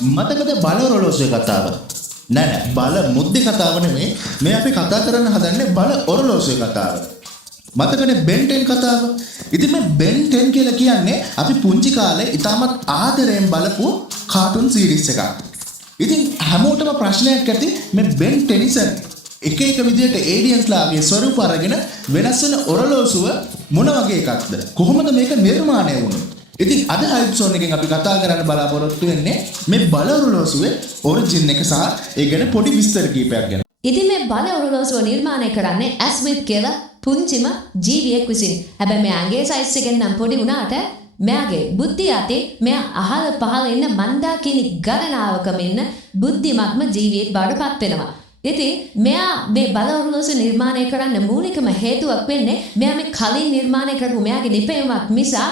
මතකද බල ඔරලෝසුවේ කතාව? නෑ බල මුද්දේ කතාව නෙමෙයි. මේ අපි කතා කරන්න හදන්නේ බල ඔරලෝසුවේ කතාව. මතකනේ Ben 10 කතාව. ඉතින් මේ Ben 10 කියලා කියන්නේ අපි පුංචි කාලේ ඉතාමත් ආදරයෙන් බලපු කාටුන් සීරීස් එකක්. ඉතින් හැමෝටම ප්‍රශ්නයක් ඇති මේ Ben Tennyson එක එක විදිහට ඒලියන්ස්ලාගේ ස්වරූප අරගෙන වෙනස් වෙන ඔරලෝසුව මොන වගේ එකක්ද? කොහොමද මේක නිර්මාණය වුනේ? ඉතින් අද හයිප් සෝන් එකෙන් අපි කතා කරන්න බලාපොරොත්තු වෙන්නේ මේ බල ඔරලෝසුවේ ඔරිජින් එක සහ ඒ ගැන පොඩි විස්තර කීපයක් ගැන. ඉතින් මේ බල ඔරලෝසුව නිර්මාණය කරන්නේ ඇස්මිත් කියලා පුංචිම ජීවියෙක් විසින්. හැබැයි මෙයාගේ සයිස් එකෙන් නම් පොඩි වුණාට මෙයාගේ බුද්ධිය අතේ මෙයා අහල පහල ඉන්න මන්දාකිනි ගණනාවකම ඉන්න බුද්ධිමත්ම ජීවියෙක් බවට පත් වෙනවා. ඉතින් මෙයා මේ බල ඔරලෝසුව නිර්මාණය කරන්න මූලිකම හේතුවක් වෙන්නේ මෙයා මේ කලින් නිර්මාණය කරපු මෙයාගේ ලිපේමක් නිසා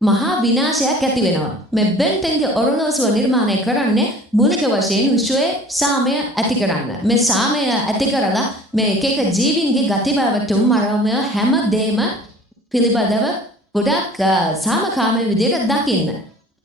මහා විනාශයක් ඇති වෙනවා. මේ Ben 10ගේ ඔරලෝසුව නිර්මාණය කරන්නේ මූලික වශයෙන් විශ්වයේ සාමය ඇති කරන්න. මේ සාමය ඇති කරලා මේ එක එක ජීවීන්ගේ ගතිභාවතුන් මරමය හැම දෙම පිළිබඳව ගොඩක් සාමකාමී විදිහට දකින්න.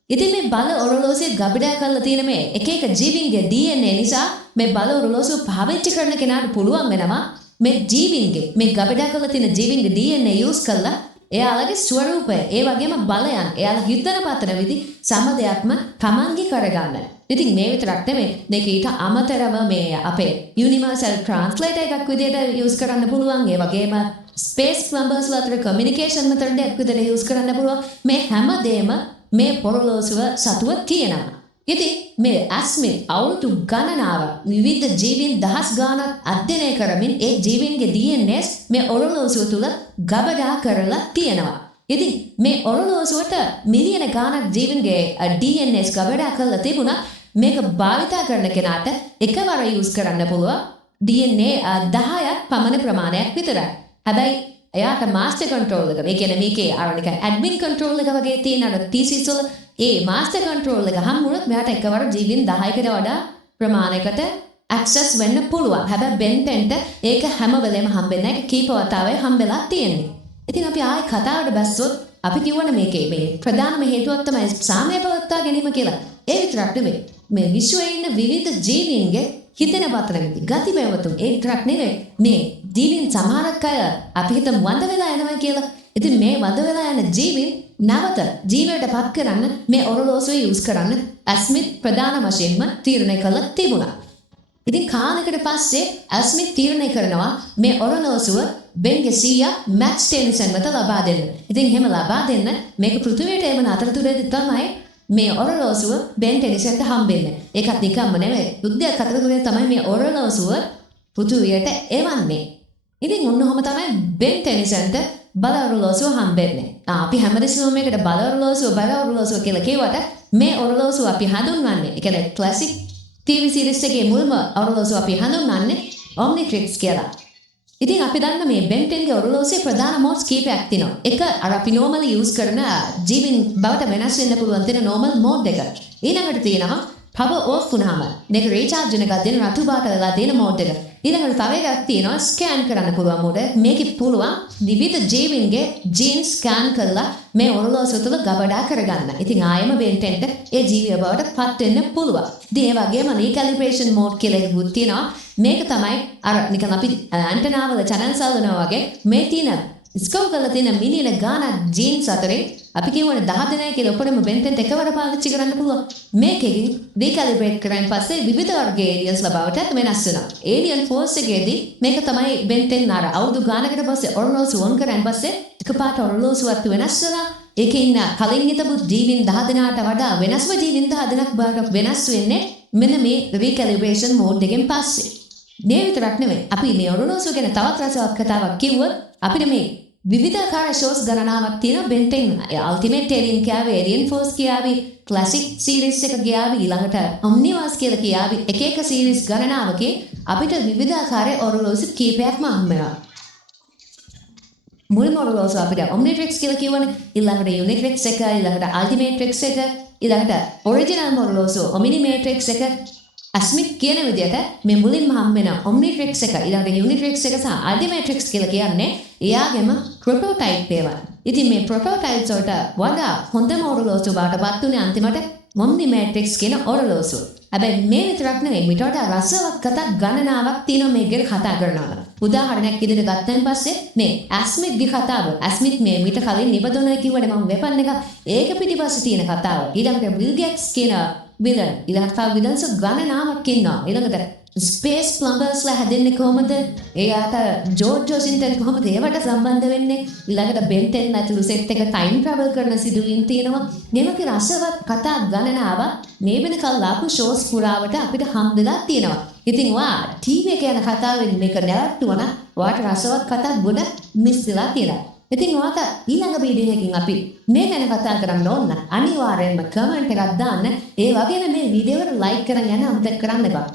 ඉතින් මේ බල ඔරලෝසුවේ ගබඩා කරලා තියෙන මේ එක එක ජීවීන්ගේ DNA නිසා මේ බල ඔරලෝසුව පාවිච්චි කරන කෙනාට පුළුවන් වෙනවා මේ ජීවීන්ගේ මේ ගබඩා කරලා තියෙන ජීවීන්ගේ DNA use කරලා එයාලගේ ස්වරූපය ඒ වගේම බලයන් එයාලා හිතන පතන විදි සම දෙයක්ම තමන්ගේ කරගන්න. ඉතින් මේ විතරක් නෙමෙයි මේක ඊට අමතරව මේ අපේ යුනිවර්සල් ට්‍රාන්ස්ලේටර් එකක් විදිහට යූස් කරන්න පුළුවන්. ඒ වගේම ස්පේස් නම්බර්ස් වල කමියුනිකේෂන් මෙතඩ් එකක් විදිහට යූස් කරන්න පුළුවන්. මේ හැම දෙයක්ම මේ පොරලෝසුව සතුව තියෙනවා. ඉතින් මේ ඇස්මිත් අවුරුදු ගණනාවක් විවිධ ජීවීන් දහස් ගාණක් අධ්‍යයනය කරමින් ඒ ජීවීන්ගේ DNAs මේ ඔරලෝසුව තුල ගබඩා කරලා තියෙනවා. ඉතින් මේ ඔරලෝසුවට මිලියන ගාණක් ජීවීන්ගේ DNAs ගබඩා කරලා තිබුණා. මේක භාවිතා කරන කෙනාට එකවර යූස් කරන්න පුළුවන් DNA 10ක් පමණ ප්‍රමාණයක් විතරයි. හැබැයි එයාට මාස්ටර් කන්ට්‍රෝල් එක, ඒ කියන්නේ මේකේ අර නිකන් ඇඩ්මින් කන්ට්‍රෝල් එක වගේ තියෙන අර TCS වල ඒ මාස්ටර් කන්ට්‍රෝල් එක හම්බුනොත් මෙයාට එකවර ජීවීන් 10කට වඩා ප්‍රමාණයකට ඇක්සස් වෙන්න පුළුවන්. හැබැයි Ben 10ට ඒක හැම වෙලේම හම්බෙන්නේ නැහැ. ඒක කීප වතාවේ හම්බෙලා තියෙන්නේ. ඉතින් අපි ආයෙ කතාවට බැස්සොත් අපි කියවනේ මේකේ මේ ප්‍රධානම හේතුවක් තමයි සාමය පවත්වා ගැනීම කියලා. ඒ විතරක් නෙමෙයි. මේ විශ්වයේ ඉන්න විවිධ ජීවීන්ගේ හිතෙන පතන විදි ගති බැවතුම් ඒ විතරක් නෙමෙයි. මේ ජීවීන් සමහරක් අය අපි හිතමු වඳ වෙලා යනවා කියලා. ඉතින් මේ වඳ වෙලා යන ජීවීන් නැවත ජීවයට පත් කරන්න මේ ඔරලෝසුව යූස් කරන්න ඇස්මිත් ප්‍රධාන වශයෙන්ම තීරණය කළා තිබුණා. ඉතින් කාලයකට පස්සේ ඇස්මිත් තීරණය කරනවා මේ ඔරලෝසුව බෙන්ගේ සීයා මැක්ස් ටෙනිසන් මත ලබා දෙන්න. ඉතින් එහෙම ලබා දෙන්න මේක පෘථිවියට එවන අතරතුරේදී තමයි මේ ඔරලෝසුව Ben ටෙනිසන්ට හම්බෙන්නේ. ඒකත් නිකම්ම නෙවෙයි. යුද්ධයක් අතරතුරේ තමයි මේ ඔරලෝසුව පෘථිවියට එවන්නේ. ඉතින් ඔන්නෝම තමයි Ben ටෙනිසන්ට බල ඔරලෝසුව හම්බෙන්නේ. අපි හැමදෙස්සම මේකට බල ඔරලෝසුව කියලා කියවට මේ ඔරලෝසුව අපි හඳුන්වන්නේ. ඒ කියන්නේ ක්ලාසික් TV series එකේ මුල්ම ඔරලෝසුව අපි හඳුන්වන්නේ Omnitrix කියලා. ඉතින් අපි දන්න මේ Ben 10ගේ ඔරලෝසුවේ ප්‍රධාන මෝඩ්ස් කීපයක් තියෙනවා. එක අර අපි normally use කරන ජීවීන් බවට වෙනස් වෙන්න පුළුවන් තියෙන normal mode එක. ඊළඟට තියෙනවා power off වුණාම මේක recharge වෙන එකක් දෙන රතු පාට වෙලා තියෙන mode එක. ඊළඟට තව එකක් තියෙනවා ස්කෑන් කරන්න පුළුවන් mode. මේකෙ පුළුවන් විවිධ ජීවීන්ගේ genes ස්කෑන් කරලා මේ ඔරලෝසුව තුළ ගබඩා කරගන්න. ඉතින් ආයෙම Ben 10ට ඒ ජීවිය බවට පත් වෙන්න පුළුවන්. ඉතින් ඒ වගේම recalibration mode කියලා එකක් තියෙනවා. මේක තමයි අර නිකන් අපි ඇන්ටනා වල channel සල්වනවා වගේ මේ තියෙන ස්කෝප් කරලා තියෙන මිලියන ගාණක් ජීන්ස් අතරේ අපි කියවනේ 10 දෙනෙක් කියලා ඔපරම Ben 10ට එකවර පාවිච්චි කරන්න පුළුවන්. මේකෙන් recalibrate කරන් පස්සේ විවිධ වර්ගයේ aliens ලබවට වෙනස් වෙනවා. alien force එකේදී මේක තමයි Ben 10 අර අවුරුදු ගානකට පස්සේ ඔරලෝසුව වොන් කරන් පස්සේ එකපාරට ඔරලෝසුවත් වෙනස් වෙනවා. ඒකේ ඉන්න කලින් හිටපු ජීවීන් 10 දෙනාට වඩා වෙනස්ව ජීවීන් 10 දෙනෙක් බාට වෙනස් වෙන්නේ මෙන්න මේ recalibration mode එකෙන් පස්සේ. මේ විතරක් නෙමෙයි. අපි මේ ඔරලෝසුව ගැන තවත් රසවත් කතාවක් කිව්වොත් අපිට මේ විවිධාකාර ෂෝස් ගණනාවක් තියෙනවා Ben 10 Ultimate Alien කියාවේ Alien Force කියාවේ Classic series එක කියාවේ ඊළඟට Omniverse කියලා කියාවේ එක එක series ගණනාවකේ අපිට විවිධාකාර ඔරලෝසු කීපයක්ම හම්බෙනවා. මුල්ම ඔරලෝසුව අපිට Omnitrix කියලා කියවනේ ඊළඟට Unitrix එක ඊළඟට Ultimatrix එක ඊළඟට Original ඔරලෝසුව Omnimatrix එක ඇස්මිත් කියන විදිහට මේ මුලින්ම හම්බෙන Omnitrix එක ඊළඟට Unitrix එක සහ Ultimatrix කියලා කියන්නේ එයාගෙම ප්‍රොටෝටයිප් ඒවා. ඉතින් මේ ප්‍රොටෝටයිප්ස් වලට වඩා හොඳම ඔරලෝසුව බවට පත් උනේ අන්තිමට මොම්නි මැට්‍රික්ස් කියන ඔරලෝසුව. හැබැයි මේ විතරක් නෙවෙයි මිට වඩා රසවත් කතා ගණනාවක් තියෙනවා මේ ගැන කතා කරනවා. උදාහරණයක් විදිහට ගත්තන් පස්සේ මේ ඇස්මිත්ගේ කතාව. ඇස්මිත් මේ මිට කලින් නිබදොනයි කිව්වනේ මම වෙපන් එක. ඒක පිටිපස්සේ තියෙන කතාව. ඊළඟට විල් ගේට්ස් කියන විලන්. ඊළඟට තව විලන්ස් ගණනාවක් ඉන්නවා. ඊළඟට ස්පේස් ප්ලම්බර්ස්ලා හැදෙන්නේ කොහොමද? එයාට ජෝර්ජ් වොෂින්ටන් කොහොමද ඒවට සම්බන්ධ වෙන්නේ? ඊළඟට බෙන්ටෙන් ඇතුළු සෙට් එක ටයිම් ට්‍රැවල් කරන සිදුවීම් තියෙනවා. මේවගේ රසවත් කතා ගණනාවක් මේ වෙනකල් ලාපු ෂෝස් පුරාවට අපිට හම්බෙලා තියෙනවා. ඉතින් වා ටීවී එක යන කතාවෙන් මේක නැවතුණා නම් වාට රසවත් කතා ගොඩක් මිස් වෙලා තියෙනවා. ඉතින් වාට ඊළඟ වීඩියෝ එකකින් අපි මේ ගැන කතා කරන්න ඕන නම් අනිවාර්යෙන්ම කමෙන්ට් එකක් දාන්න. ඒ වගේම මේ වීඩියෝ එකට ලයික් කරන් යන්න අමතක කරන්න එපා.